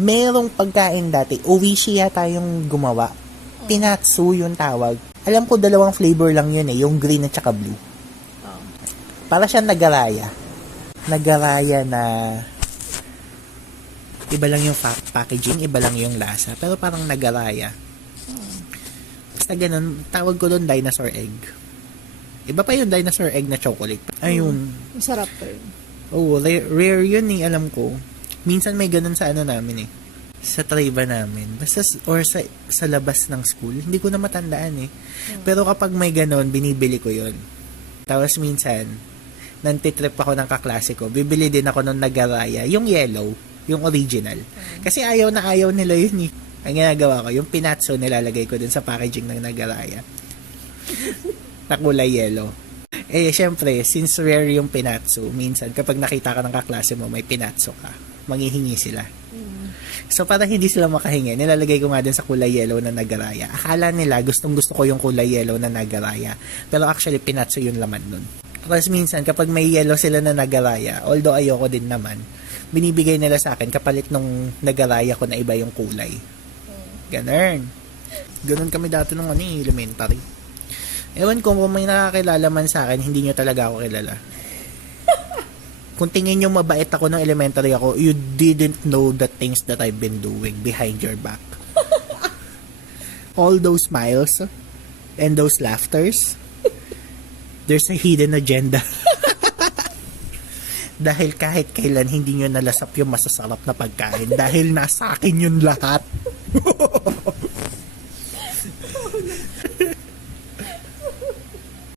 Merong pagkain dati, Oishi yata yung gumawa. Pinatsu yung tawag. Alam ko dalawang flavor lang yun yung green at saka blue. Para siyang nagaraya. Nagaraya na iba lang yung packaging, iba lang yung lasa, pero parang nagaraya. Basta ganun, tawag ko doon dinosaur egg. Iba pa yung dinosaur egg na chocolate. Ayun. Masarap to yun. Oo, rare yun alam ko. Minsan may ganun sa namin sa triba namin. Basta, or sa labas ng school. Hindi ko na matandaan Pero kapag may ganun, binibili ko yun. Tapos minsan, nantitrip ako ng kaklase ko, bibili din ako ng nagaraya. Yung yellow, yung original. Kasi ayaw na ayaw nila yun Ang ginagawa ko, yung pinatso nilalagay ko dun sa packaging ng nagaraya. Na kulay yellow. Syempre, since rare yung pinatso, minsan kapag nakita ka ng kaklase mo, may pinatso ka, manghihingi sila. So, para hindi sila makahingi, nilalagay ko nga din sa kulay yellow na nagaraya. Akala nila, gustong gusto ko yung kulay yellow na nagaraya. Pero actually, pinatso yung laman nun. Tapos minsan, kapag may yellow sila na nagaraya, although ayoko din naman, binibigay nila sa akin kapalit nung nagaraya ko na iba yung kulay. Ganun. Ganun kami dati nung elementary. Ewan ko kung may nakakilala man sa akin, hindi nyo talaga ako kilala. Kung tingin nyo mabait ako nung elementary ako, you didn't know the things that I've been doing behind your back. All those smiles and those laughters, there's a hidden agenda. Dahil kahit kailan hindi nyo nalasap yung masasarap na pagkain dahil nasa akin yun lahat.